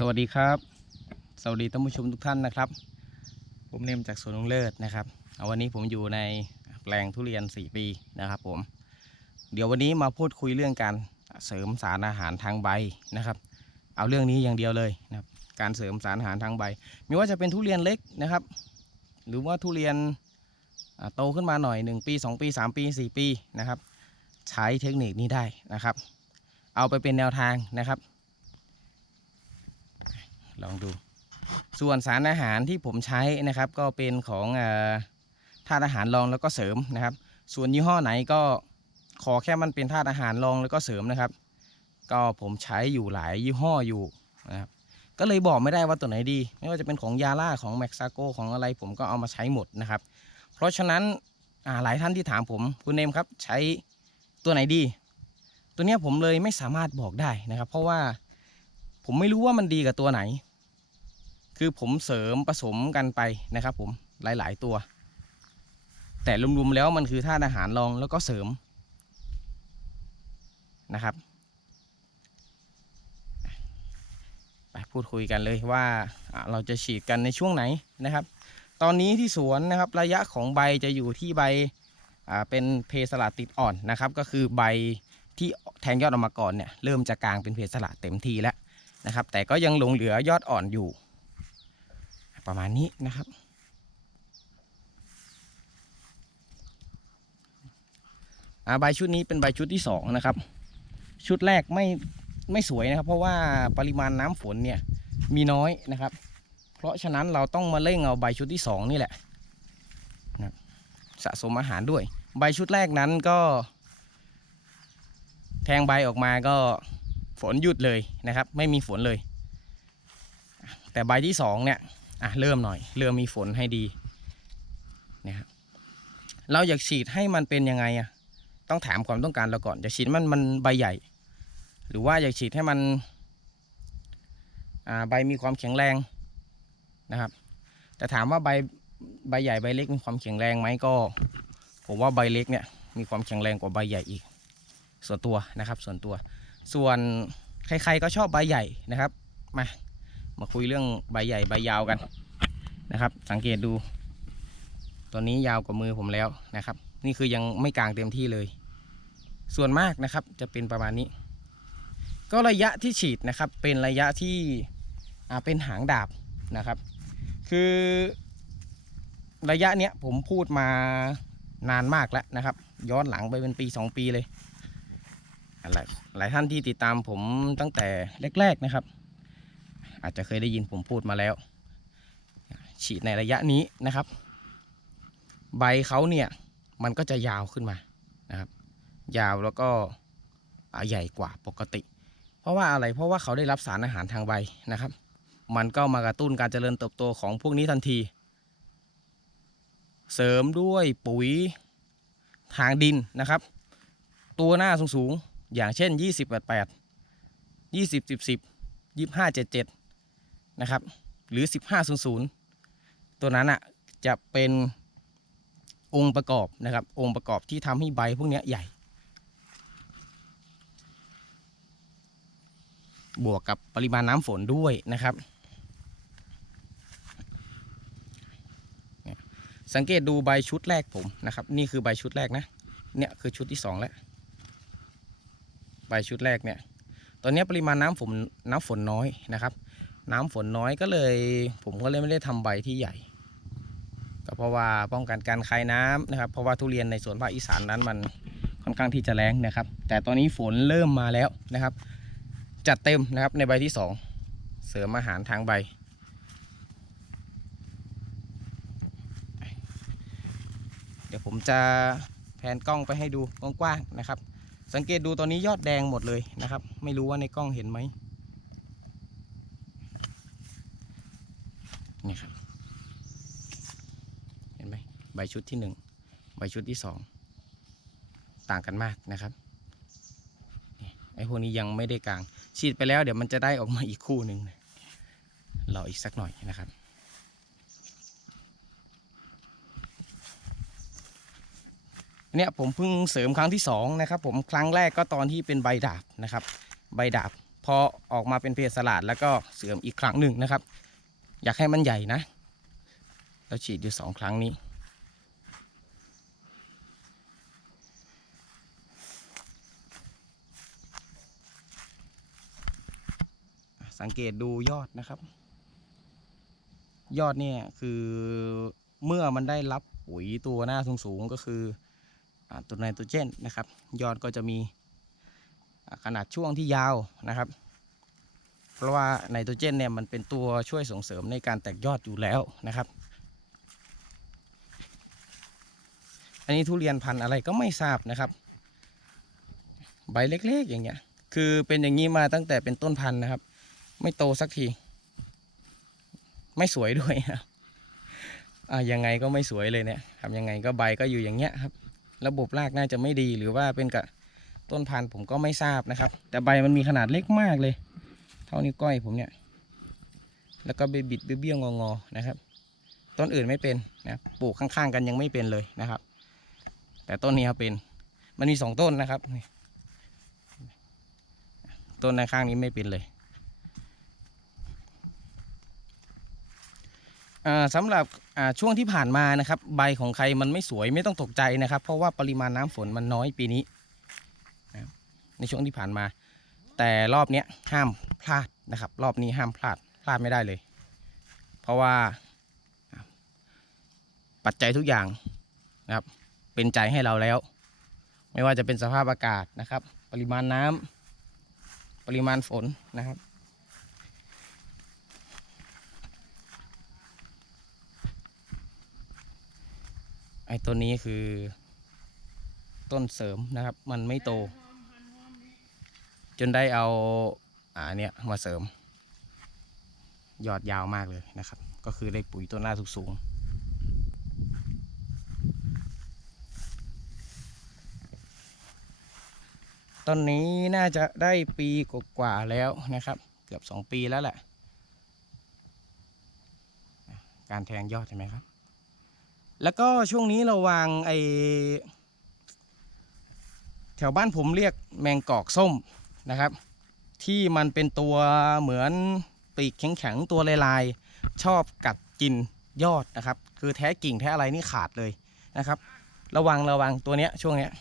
สวัสดีครับ สวัสดีท่านผู้ชมทุกท่านนะครับ ผมเนมจากสวนลุงเลิศนะครับเอาวันนี้ผมอยู่ในแปลงทุเรียน 4 ปีนะครับผม เดี๋ยววันนี้มาพูดคุยเรื่องการเสริมสารอาหารทางใบนะครับ เอาเรื่องนี้อย่างเดียวเลยนะครับการเสริมสารอาหารทางใบไม่ว่าจะเป็นทุเรียนเล็กนะครับ หรือว่าทุเรียนโตขึ้นมาหน่อย 1 ปี 2 ปี 3 ปี 4 ปีนะครับ ใช้เทคนิคนี้ได้นะครับ เอาไปเป็นแนวทางนะครับ ลองดู ส่วนสารอาหารที่ผมใช้นะครับ ก็เป็นของธาตุอาหารรองแล้วก็เสริมนะครับ ส่วนยี่ห้อไหนก็ขอแค่มันเป็นธาตุอาหารรองแล้วก็เสริมนะครับ ก็ผมใช้อยู่หลายยี่ห้ออยู่นะครับก็เลยบอกไม่ได้ว่าตัวไหนดี ไม่ว่าจะเป็นของยาล่าของแม็กซาโกของอะไรผมก็เอามาใช้หมดนะครับ เพราะฉะนั้นหลายท่านที่ถามผมคุณเนมครับใช้ตัวไหนดี ตัวเนี้ยผมเลยไม่สามารถบอกได้นะครับ เพราะว่าผมไม่รู้ว่ามันดีกับตัวไหน คือผมเสริมผสมกันไปนะครับ ผมหลาย ๆ ตัว แต่รวมๆแล้วมันคือธาตุอาหารรองแล้วก็เสริมนะครับไปพูดคุยกันเลยว่าเราจะฉีดกันในช่วงไหนนะครับ ตอนนี้ที่สวนนะครับระยะของใบจะอยู่ที่ใบเป็นเพสลัดติดอ่อนนะครับ ก็คือใบที่แทงยอดออกมาก่อนเนี่ยเริ่มจะกลางเป็นเพสลัดเต็มทีแล้วนะครับ แต่ก็ยังหลงเหลือยอดอ่อนอยู่ ประมาณนี้นะครับ อ่าใบชุดนี้เป็นใบชุดที่สองนะครับ ชุดแรกไม่ไม่สวยนะครับ เพราะว่าปริมาณน้ำฝนเนี่ยมีน้อยนะครับ เพราะฉะนั้นเราต้องมาเร่งเอาใบชุดที่สองนี่แหละนะสะสมอาหารด้วย ใบชุดแรกนั้นก็ แทงใบออกมาก็ฝนหยุดเลยนะครับ ไม่มีฝนเลย แต่ใบที่สองเนี่ย อะเริ่มหน่อย เริ่มมีฝนให้ดีเนี่ยครับเราอยากฉีดให้มันเป็นยังไงอะต้องถามความต้องการเราก่อนอยากฉีดมันมันใบใหญ่ หรือว่าอยากฉีดให้มันอ่าใบมีความแข็งแรงนะครับ แต่ถามว่าใบใบใหญ่ใบเล็กมีความแข็งแรงไหมก็ผมว่าใบเล็กเนี่ยมีความแข็งแรงกว่าใบใหญ่อีก ส่วนตัวนะครับ ส่วนตัว ส่วนใครๆก็ชอบใบใหญ่นะครับมา มาคุยเรื่องใบใหญ่ใบยาวกันนะครับ สังเกตดู ตัวนี้ยาวกว่ามือผมแล้วนะครับ นี่คือยังไม่กลางเต็มที่เลย ส่วนมากนะครับจะเป็นประมาณนี้ ก็ระยะที่ฉีดนะครับ เป็นระยะที่เป็นหางดาบนะครับ คือระยะเนี้ยผมพูดมานานมากแล้วนะครับ ย้อนหลังไปเป็นปี 2 ปีเลยหลายหลายท่านที่ติดตามผมตั้งแต่แรก ๆนะครับ อาจจะเคยได้ยินผมพูดมาแล้ว ฉีดในระยะนี้นะครับ ใบเขาเนี่ยมันก็จะยาวขึ้นมานะครับ ยาวแล้วก็ใหญ่กว่าปกติ เพราะว่าอะไรเพราะว่าเขาได้รับสารอาหารทางใบนะครับ มันก็มากระตุ้นการเจริญเติบโตของพวกนี้ทันที เสริมด้วยปุ๋ยทางดินนะครับ ตัวหน้าสูงๆอย่างเช่น 20 88 20 10 10 25 77 นะครับ หรือ 1500 ตัวนั้นอะจะเป็นองค์ประกอบนะครับ องค์ประกอบที่ทำให้ใบพวกนี้ใหญ่ บวกกับปริมาณน้ำฝนด้วยนะครับ สังเกตดูใบชุดแรกผมนะครับ นี่คือใบชุดแรกนะ เนี่ยคือชุดที่สองแล้ว ใบชุดแรกเนี่ย ตอนนี้ปริมาณน้ำฝนน้ำฝนน้อยนะครับ น้ำฝนน้อยก็เลย ผมก็เลยไม่ได้ทำใบที่ใหญ่ ก็เพราะว่าป้องกันการคายน้ำนะครับ เพราะว่าทุเรียนในสวนภาคอีสานนั้นมันค่อนข้างที่จะแรงนะครับ แต่ตอนนี้ฝนเริ่มมาแล้วนะครับ จัดเต็มนะครับในใบที่สองเสริมอาหารทางใบ เดี๋ยวผมจะแผนกล้องไปให้ดูกว้างๆนะครับ สังเกตดูตอนนี้ยอดแดงหมดเลยนะครับ ไม่รู้ว่าในกล้องเห็นไหม นี่ครับ เห็นไหมใบชุดที่หนึ่งใบชุดที่สองต่างกันมากนะครับไอ้พวกนี้ยังไม่ได้กลาง ฉีดไปแล้วเดี๋ยวมันจะได้ออกมาอีกคู่หนึ่งรออีกสักหน่อยนะครับ เนี่ยผมเพิ่งเสริมครั้งที่สองนะครับ ผมครั้งแรกก็ตอนที่เป็นใบดาบนะครับ ใบดาบพอออกมาเป็นเพศสลัดแล้วก็เสริมอีกครั้งหนึ่งนะครับ อยากให้มันใหญ่นะ เราฉีดอยู่สองครั้งนี้ สังเกตดูยอดนะครับ ยอดเนี่ยคือเมื่อมันได้รับปุ๋ยตัวหน้าสูงๆก็คืออตัวไนโตรเจนนะครับ ยอดก็จะมีขนาดช่วงที่ยาวนะครับ เพราะว่าไนโตรเจนเนี่ยมันเป็นตัวช่วยส่งเสริมในการแตกยอดอยู่แล้วนะครับ อันนี้ทุเรียนพันธุ์อะไรก็ไม่ทราบนะครับ ใบเล็กๆอย่างเงี้ย คือเป็นอย่างนี้มาตั้งแต่เป็นต้นพันธุ์นะครับ ไม่โตสักที ไม่สวยด้วยนะอ่ายังไงก็ไม่สวยเลยเนี่ยทำยังไงก็ใบก็อยู่อย่างเงี้ยครับ ระบบรากน่าจะไม่ดีหรือว่าเป็นกับต้นพันธุ์ผมก็ไม่ทราบนะครับ แต่ใบมันมีขนาดเล็กมากเลย เท่านิ้วก้อยผมเนี่ย แล้วก็ไปบิดเบี้ยวงอๆนะครับ ต้นอื่นไม่เป็นนะปลูกข้างๆกันยังไม่เป็นเลยนะครับ แต่ต้นนี้เป็น มันมีสองต้นนะครับต้นในข้างนี้ไม่เป็นเลยอ่าสำหรับอ่าช่วงที่ผ่านมานะครับ ใบของใครมันไม่สวยไม่ต้องตกใจนะครับ เพราะว่าปริมาณน้ำฝนมันน้อยปีนี้นะในช่วงที่ผ่านมา แต่รอบเนี้ยห้าม พลาดนะครับ รอบนี้ห้ามพลาดพลาดไม่ได้เลย เพราะว่า ปัจจัยทุกอย่างนะครับ เป็นใจให้เราแล้ว ไม่ว่าจะเป็นสภาพอากาศนะครับ ปริมาณน้ำปริมาณฝนนะครับไอ้ตัวนี้คือต้นเสริมนะครับ มันไม่โต จนได้เอา อ่าเนี่ยมาเสริม ยอดยาวมากเลยนะครับ ก็คือได้ปุ๋ยต้นหน้าสูงๆต้นนี้น่าจะได้ปีกว่าแล้วนะครับ เกือบสองปีแล้วแหละ การแทงยอดใช่ไหมครับ แล้วก็ช่วงนี้เราวางไอแถวบ้านผมเรียกแมงกอกส้มนะครับ ที่มันเป็นตัวเหมือนปีกแข็งๆตัวลายๆ ชอบกัดกินยอดนะครับ คือแท้กิ่งแท้อะไรนี่ขาดเลยนะครับ ระวังระวังตัวเนี้ยช่วงเนี้ย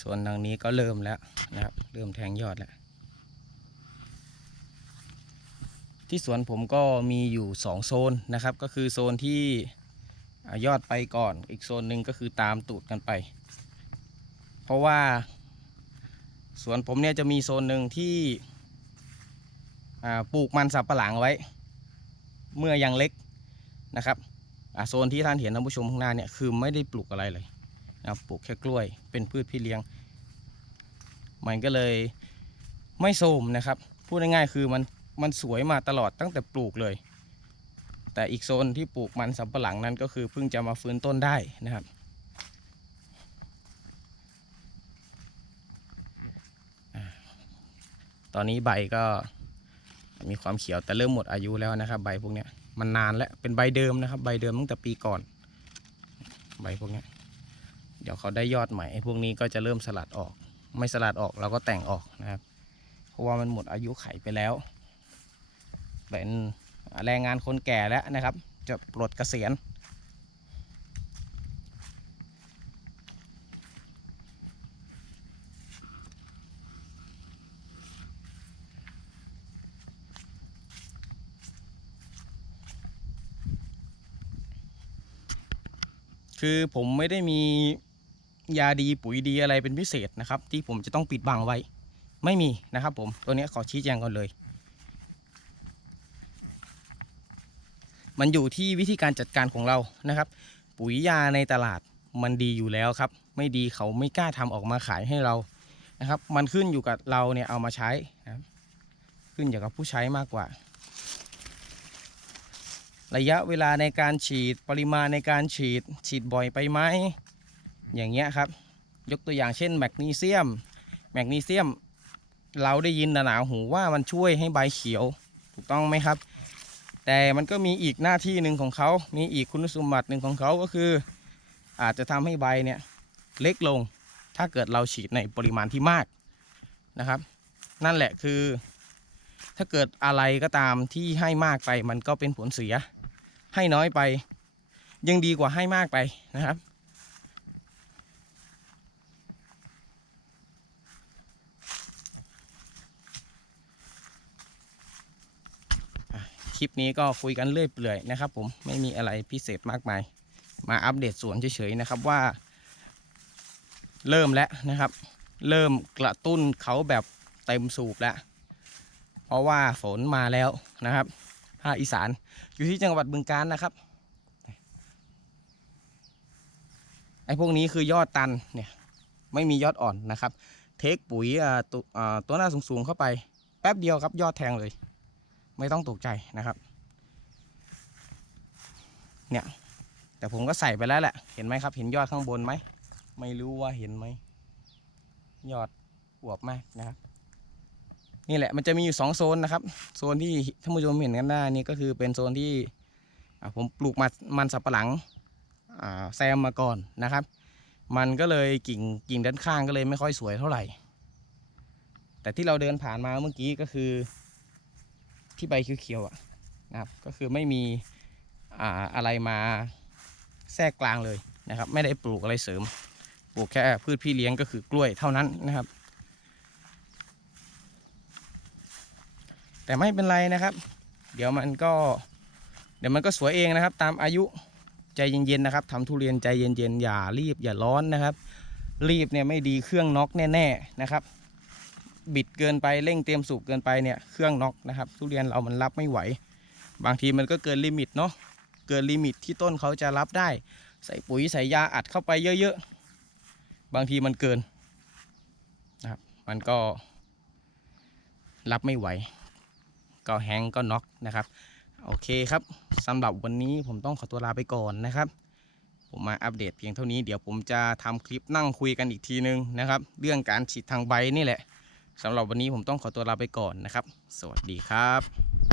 ส่วนทางนี้ก็เริ่มแล้วนะครับ เริ่มแทงยอดแล้ว ที่สวนผมก็มีอยู่ 2 โซนนะครับ ก็คือโซนที่ยอดไปก่อน อีกโซนหนึ่งก็คือตามตูดกันไป เพราะว่าสวนผมเนี่ยจะมีโซนหนึ่งที่ปลูกมันสับปะหลังไว้ เมื่อยังเล็กนะครับโซนที่ท่านเห็นท่านผู้ชมข้างหน้าเนี่ยคือไม่ได้ปลูกอะไรเลยนะครับปลูกแค่กล้วยเป็นพืชพี่เลี้ยง มันก็เลยไม่โทมนะครับ พูดง่ายๆคือมัน มันสวยมาตลอดตั้งแต่ปลูกเลย แต่อีกโซนที่ปลูกมันสำปะหลังนั้นก็คือเพิ่งจะมาฟื้นต้นได้นะครับ ตอนนี้ใบก็มีความเขียวแต่เริ่มหมดอายุแล้วนะครับ ใบพวกนี้มันนานแล้วเป็นใบเดิมนะครับ ใบเดิมตั้งแต่ปีก่อน ใบพวกนี้เดี๋ยวเขาได้ยอดใหม่พวกนี้ก็จะเริ่มสลัดออก ไม่สลัดออกเราก็แต่งออกนะครับ เพราะว่ามันหมดอายุไขไปแล้ว เป็นแรงงานคนแก่แล้วนะครับ จะปลดเกษียณคือผมไม่ได้มียาดีปุ๋ยดีอะไรเป็นพิเศษนะครับ ที่ผมจะต้องปิดบังไว้ ไม่มีนะครับผมตัวนี้ขอชี้แจงก่อนเลย มันอยู่ที่วิธีการจัดการของเรานะครับ ปุ๋ยยาในตลาดมันดีอยู่แล้วครับ ไม่ดีเขาไม่กล้าทำออกมาขายให้เรานะครับ มันขึ้นอยู่กับเราเนี่ยเอามาใช้นะขึ้นอยู่กับผู้ใช้มากกว่า ระยะเวลาในการฉีดปริมาณในการฉีด ฉีดบ่อยไปไหมอย่างเงี้ยครับ ยกตัวอย่างเช่นแมกนีเซียม แมกนีเซียม เราได้ยินหนาๆหูว่ามันช่วยให้ใบเขียว ถูกต้องไหมครับ แต่มันก็มีอีกหน้าที่หนึ่งของเขา มีอีกคุณสมบัติหนึ่งของเขาก็คือ อาจจะทำให้ใบเนี่ยเล็กลง ถ้าเกิดเราฉีดในปริมาณที่มากนะครับ นั่นแหละคือ ถ้าเกิดอะไรก็ตามที่ให้มากไปมันก็เป็นผลเสีย ให้น้อยไป ยังดีกว่าให้มากไปนะครับ คลิปนี้ก็คุยกันเรื่อยเปื่อยนะครับ ผมไม่มีอะไรพิเศษมากมาย มาอัปเดตสวนเฉยๆนะครับว่า เริ่มแล้วนะครับ เริ่มกระตุ้นเขาแบบเต็มสูบแล้วเพราะว่าฝนมาแล้วนะครับภาคอีสานอยู่ที่จังหวัดบึงกาฬนะครับไอ้พวกนี้คือยอดตันเนี่ยไม่มียอดอ่อนนะครับ เทคปุ๋ยตัวตัวหน้าสูงๆเข้าไป แป๊บเดียวครับยอดแทงเลย ไม่ต้องตกใจนะครับ เนี่ย แต่ผมก็ใส่ไปแล้วแหละ เห็นไหมครับ เห็นยอดข้างบนไหม ไม่รู้ว่าเห็นไหม ยอดอวบมากนะครับ นี่แหละ มันจะมีอยู่สองโซนนะครับ โซนที่ท่านผู้ชมเห็นกันหน้านี่ก็คือเป็นโซนที่ผมปลูกมันมันสับปะหลังแซมมาก่อนนะครับ มันก็เลยกิ่งกิ่งด้านข้างก็เลยไม่ค่อยสวยเท่าไหร่ แต่ที่เราเดินผ่านมาเมื่อกี้ก็คือ ที่ใบเขียวๆอะนะครับ ก็คือไม่มีอ่าอะไรมาแทรกกลางเลยนะครับ ไม่ได้ปลูกอะไรเสริม ปลูกแค่พืชพี่เลี้ยงก็คือกล้วยเท่านั้นนะครับ แต่ไม่เป็นไรนะครับ เดี๋ยวมันก็เดี๋ยวมันก็สวยเองนะครับ ตามอายุใจเย็นๆนะครับทำทุเรียนใจเย็นๆอย่ารีบอย่าร้อนนะครับ รีบเนี่ยไม่ดีเครื่องน็อกแน่ๆนะครับ บิดเกินไปเร่งเตรียมสูบเกินไปเนี่ยเครื่องน็อกนะครับทุเรียนเรามันรับไม่ไหว บางทีมันก็เกินลิมิตเนาะเกินลิมิตที่ต้นเขาจะรับได้ ใส่ปุ๋ยใส่ยาอัดเข้าไปเยอะๆ บางทีมันเกินนะครับมันก็รับไม่ไหว ก็แฮงก็น็อกนะครับโอเคครับสำหรับวันนี้ผมต้องขอตัวลาไปก่อนนะครับผมมาอัปเดตเพียงเท่านี้เดี๋ยวผมจะทำคลิปนั่งคุยกันอีกทีนึงนะครับ เรื่องการฉีดทางใบนี่แหละ สำหรับวันนี้ผมต้องขอตัวลาไปก่อนนะครับ สวัสดีครับ